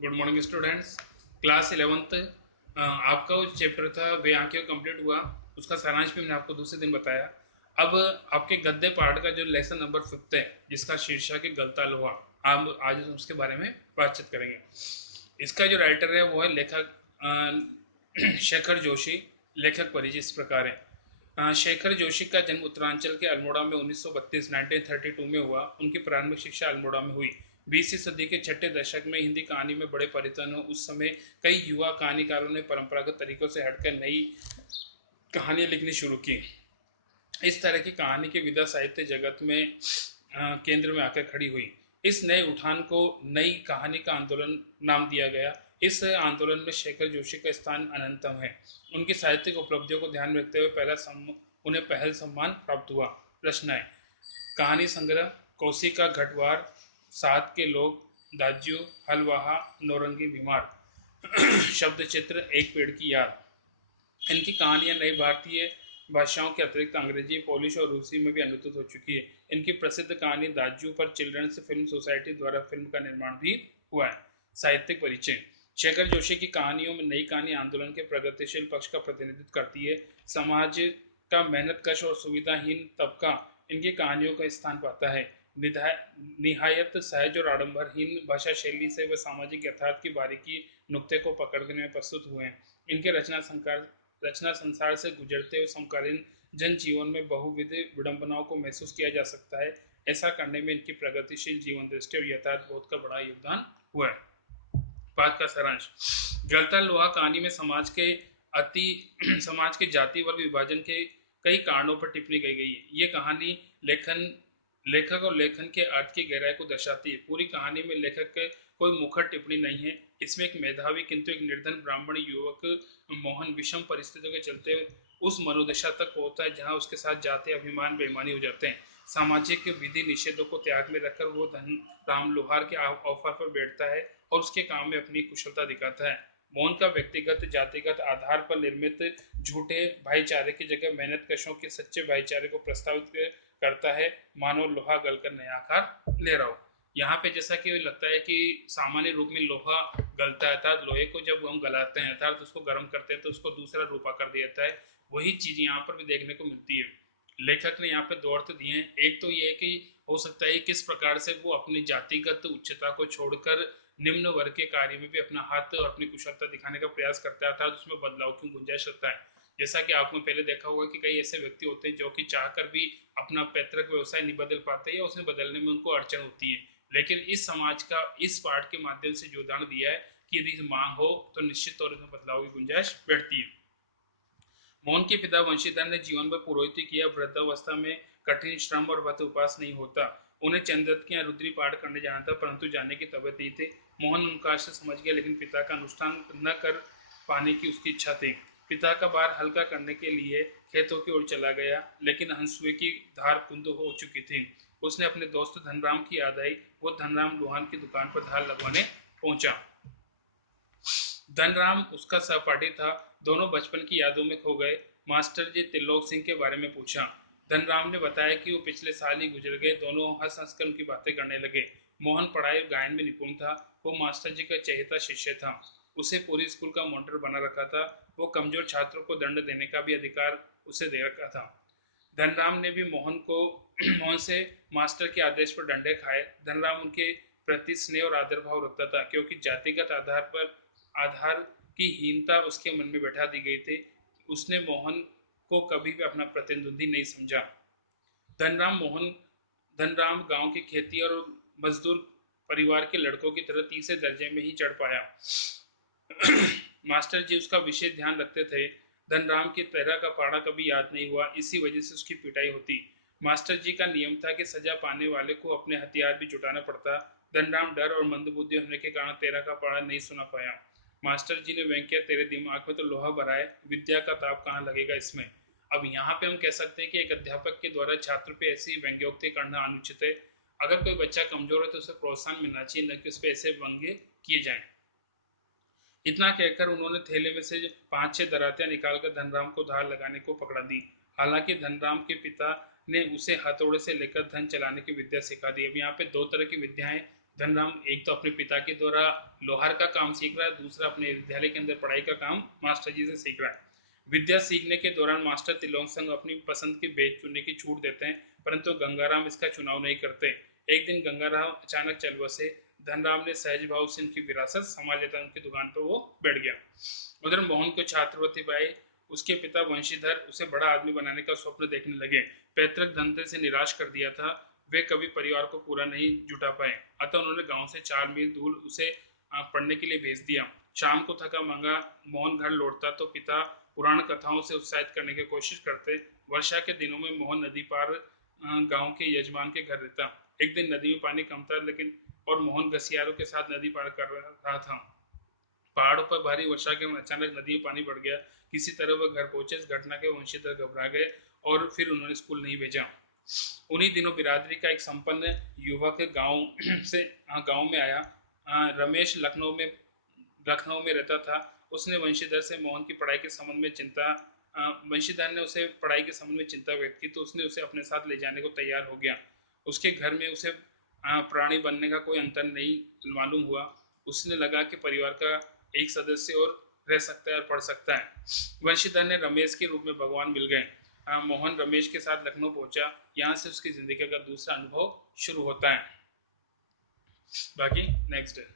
Good morning students. Class 11th आपका वो chapter था वे आंखें कंप्लीट हुआ। उसका सारांश भी मैंने आपको दूसरे दिन बताया। अब आपके गद्य पाठ का जो लेसन नंबर 5 है जिसका शीर्षक है गलता लोहा, आप आज उसके बारे में बातचीत करेंगे। इसका जो राइटर है वो है लेखक शेखर जोशी। लेखक परिचय इस प्रकार है। शेखर जोशी का जन्म उत्तरांचल के अल्मोड़ा में 1932 में हुआ। उनकी प्रारंभिक शिक्षा अल्मोड़ा में हुई। 20वीं सदी के छठे दशक में हिंदी कहानी में बड़े परिवर्तन हो। उस समय कई युवा कहानीकारों ने परंपरागत तरीकों से हटकर नई कहानियां लिखनी शुरू की। इस तरह की कहानी की विधा साहित्य जगत में केंद्र में आकर खड़ी हुई। इस नए उठान को नई कहानी का आंदोलन नाम दिया गया। इस आंदोलन में शेखर जोशी का स्थान अनंतम है। उनकी साहित्यिक उपलब्धियों को ध्यान में रखते हुए उन्हें पहल सम्मान प्राप्त हुआ। रचनाएं: कहानी संग्रह कौशिका घटवार, सात के लोग, दाज्यू, हलवाहा, नौरंगी बीमार, शब्द चित्र, एक पेड़ की याद। इनकी कहानियां नई भारतीय भाषाओं के अतिरिक्त अंग्रेजी, पोलिश और रूसी में भी अनुदित हो चुकी है। इनकी प्रसिद्ध कहानी दाज्यू पर चिल्ड्रंस फिल्म सोसाइटी द्वारा फिल्म का निर्माण भी हुआ है। साहित्यिक परिचय: शेखर जोशी की कहानियों में नई कहानी आंदोलन के प्रगतिशील पक्ष का प्रतिनिधित्व करती है। समाज का मेहनतकश और सुविधाहीन तबका इनकी कहानियों का स्थान पाता है। निहायत सहज और आडंबरहीन भाषा शैली से वे सामाजिक यथार्थ की बारीकी नुक्ते को पकड़ने में प्रस्तुत हुए हैं। इनके रचना संसार से गुजरते हुए समकालीन जन जीवन में बहुविध विडंबनाओं को महसूस किया जा सकता है। ऐसा करने में इनकी प्रगतिशील जीवन दृष्टि और यथार्थ बोध का बड़ा योगदान हुआ है। पाठ का सारांश: गलता लोहा कहानी में समाज के जाति वर्ग विभाजन के कई कारणों पर टिप्पणी की गई है। ये कहानी लेखक और लेखन के अर्थ की गहराई को दर्शाती है। पूरी कहानी में लेखक के कोई मुखर टिप्पणी नहीं है। इसमें एक मेधावी किंतु एक निर्धन ब्राह्मण युवक मोहन विषम परिस्थितियों के चलते उस मनोदशा तक पहुंचता है जहां उसके साथ जाति अभिमान बेईमानी हो जाते हैं। सामाजिक विधि निषेधों को त्याग में रखकर वो धन राम लोहार के ऑफर पर बैठता है और उसके काम में अपनी कुशलता दिखाता है। मोहन का व्यक्तिगत जातिगत आधार पर निर्मित झूठे भाईचारे की जगह मेहनत कशों के सच्चे भाईचारे को प्रस्तावित करता है, मानो लोहा गलकर नया आकार ले रहा हो। यहाँ पे जैसा कि लगता है कि सामान्य रूप में लोहा गलता है, अर्थात लोहे को जब हम गलाते हैं अर्थात उसको गर्म करते हैं तो उसको दूसरा रूप आकर दिया जाता है। वही चीज यहाँ पर भी देखने को मिलती है। लेखक ने यहाँ पे दो अर्थ दिए हैं। एक तो ये कि हो सकता है किस प्रकार से वो अपनी जातिगत उच्चता को छोड़कर निम्न वर्ग के कार्य में भी अपना हाथ और अपनी कुशलता दिखाने का प्रयास करता है, अर्थात उसमें बदलाव की गुंजाइश रखता है। जैसा कि आपने पहले देखा होगा कि कई ऐसे व्यक्ति होते हैं जो कि चाहकर भी अपना पैतृक व्यवसाय नहीं बदल पाते या उसे बदलने में उनको अड़चन होती है। लेकिन इस समाज का इस पाठ के माध्यम से जो उदाहरण दिया है कि यदि मांग हो तो निश्चित तौर पर बदलाव की गुंजाइश बैठती है। मोहन के पिता वंशीधर ने जीवन भर पुरोहिती किया। वृद्धावस्था में कठिन श्रम और व्रत उपास नहीं होता। उन्हें चंद्रदत्त के यहाँ रुद्री पाठ करने जाना था परंतु जाने की तबीयत नहीं थी। मोहन उनका आश्रय समझ गया लेकिन पिता का अनुष्ठान न कर पाने की उसकी इच्छा थी। पिता का भार हल्का करने के लिए खेतों की ओर चला गया लेकिन हंसुए की धार कुंद हो चुकी थी। उसने अपने दोस्त धनराम की याद आई। वो धनराम लोहान की दुकान पर धार लगवाने पहुंचा। धनराम उसका सहपाठी था। दोनों बचपन की यादों में खो गए। मास्टर जी त्रिलोक सिंह के बारे में पूछा। धनराम ने बताया कि वो पिछले साल ही गुजर गए। दोनों हंस हंसकर उनकी बातें करने लगे। मोहन पढ़ाई गायन में निपुण था। वो मास्टर जी का चहेता शिष्य था। उसे पूरी स्कूल का मॉनिटर बना रखा था। वो कमजोर छात्रों को दंड देने का भी अधिकार उसे दे रखा था। धनराम ने भी मोहन से मास्टर के आदेश पर डंडे खाए। धनराम उनके प्रति स्नेह और आदर भाव रखता था क्योंकि जातिगत आधार की हीनता उसके मन में बैठा दी गई थी। उसने मोहन को कभी भी अपना प्रतिद्वंदी नहीं समझा। धनराम मोहन धनराम गांव की खेती और मजदूर परिवार के लड़कों की तरह तीसरे दर्जे में ही चढ़ पाया। मास्टर जी उसका विशेष ध्यान रखते थे। धनराम की तरह का पाड़ा कभी याद नहीं हुआ, इसी वजह से उसकी पिटाई होती। मास्टर जी का नियम था कि सजा पाने वाले को अपने हथियार भी जुटाना पड़ता। धनराम डर और मंदबुद्धि होने के कारण तेरा का पाड़ा नहीं सुना पाया। मास्टर जी ने वेंकैया तेरे दिमाग में तो लोहा भरा है, विद्या का ताप कहाँ लगेगा इसमें। अब यहाँ पे हम कह सकते हैं कि एक अध्यापक के द्वारा छात्र पे ऐसी व्यंग्योक्ति करना अनुचित है। अगर कोई बच्चा कमजोर है तो उसे प्रोत्साहन मिलना चाहिए, न कि उस पर ऐसे व्यंग्य किए जाएं। इतना कहकर उन्होंने थैले में से 5-6 दरातियां निकालकर धनराम को धार लगाने को पकड़ा दी। हालांकि धनराम के पिता ने उसे हथौड़े से लेकर धन चलाने की विद्या सिखा दी। अब यहाँ पे दो तरह की विद्याएं धनराम एक तो अपने पिता के द्वारा लोहार का काम सीख रहा है, दूसरा अपने विद्यालय के अंदर पढ़ाई का काम मास्टर जी से सीख रहा है। विद्या सीखने के दौरान मास्टर तिलोक संग अपनी पसंद के बेच चुनने की छूट देते हैं, परंतु गंगाराम इसका चुनाव नहीं करते। एक दिन गंगाराम अचानक चल बसे। धनराम ने सहज भाव से उनकी विरासत संभाल लेता, उनकी दुकान पर वो बैठ गया। उधर मोहन को छात्रवृत्ति पाई। उसके पिता वंशीधर उसे बड़ा आदमी बनाने का स्वप्न देखने लगे। पैतृक धन से निराश कर दिया था, वे कभी परिवार को पूरा नहीं जुटा पाए, अतः उन्होंने गांव से 4 मील दूर उसे पढ़ने के लिए भेज दिया। शाम को थका मांगा मोहन घर लौटता तो पिता पुराण कथाओं से उत्साहित करने की कोशिश करते। वर्षा के दिनों में मोहन नदी पार गांव के यजमान के घर रहता। एक दिन नदी में पानी कम था, लेकिन और मोहन घसियारों के साथ नदी पार कर रहा था। पहाड़ों पर भारी वर्षा के अचानक नदी में पानी बढ़ गया। किसी तरह वह घर पहुंचे। इस घटना के वंशीधर घबरा गए और फिर उन्होंने स्कूल नहीं भेजा। उन्हीं दिनों बिरादरी का एक संपन्न युवक गांव में आया। रमेश लखनऊ में रहता था। उसने वंशीधर से मोहन की पढ़ाई के संबंध में वंशीधर ने उसे पढ़ाई के संबंध में चिंता व्यक्त की, तो उसने उसे अपने साथ ले जाने को तैयार हो गया। उसके घर में उसे प्राणी बनने का कोई अंतर नहीं मालूम हुआ। उसने लगा कि परिवार का एक सदस्य और रह सकता है और पढ़ सकता है। वंशीधर ने रमेश के रूप में भगवान मिल गए। मोहन रमेश के साथ लखनऊ पहुंचा। यहाँ से उसकी जिंदगी का दूसरा अनुभव शुरू होता है। बाकी नेक्स्ट है।